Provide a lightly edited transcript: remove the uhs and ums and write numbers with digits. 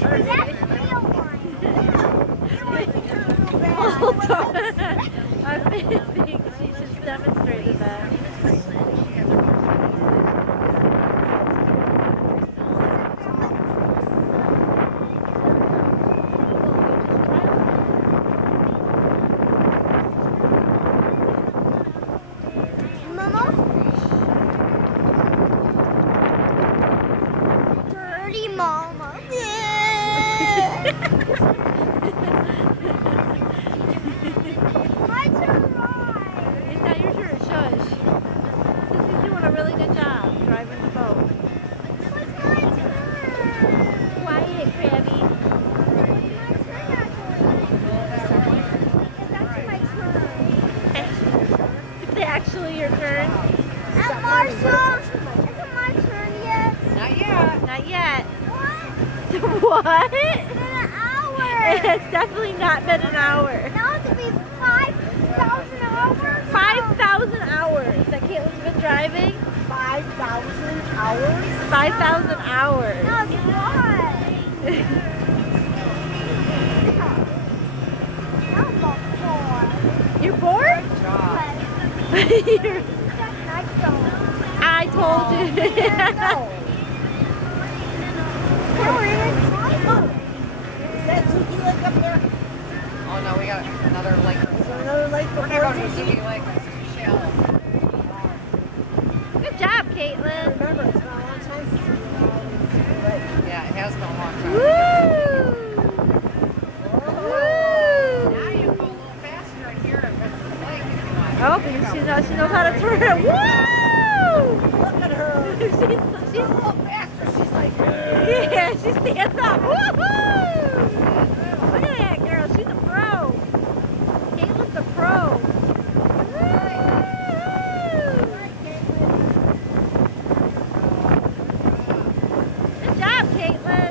That's real one. Hold on. I'm thinking she just demonstrated that. Mama? Dirty mama. My turn, right? It's not your turn, shush. Sissy's doing a really good job driving the boat. It's my turn. Quiet, Krabby. It's actually my turn. It's actually your turn. And Marshall, isn't my turn yet? Not yet. Not yet. What? What? It's been an hour. It's definitely not been an hour. Now it's to be 5,000 hours. 5,000 hours that Kaitlyn's been driving. 5,000 hours? 5,000 hours. No, it's what? Now I'm not bored. You're bored? But You're- I don't. I told you. Is that Zuki Lake up there? Oh no, we got another lake. Is there another lake? We're not going to Zuki Lake. It's too shallow. Good job, Kaitlyn. Remember, it's been a long time since we've been on Zuki Lake. Yeah, it has been a long time. Woo! Now you go a little faster in here because of the lake if you want. Oh, she knows how to turn it. Woo! Look at her. she's She's a little faster. She's like, yeah, she stands up. Woohoo! Look at that girl. She's a pro. Kaitlyn's a pro. Woo! Good job, Kaitlyn.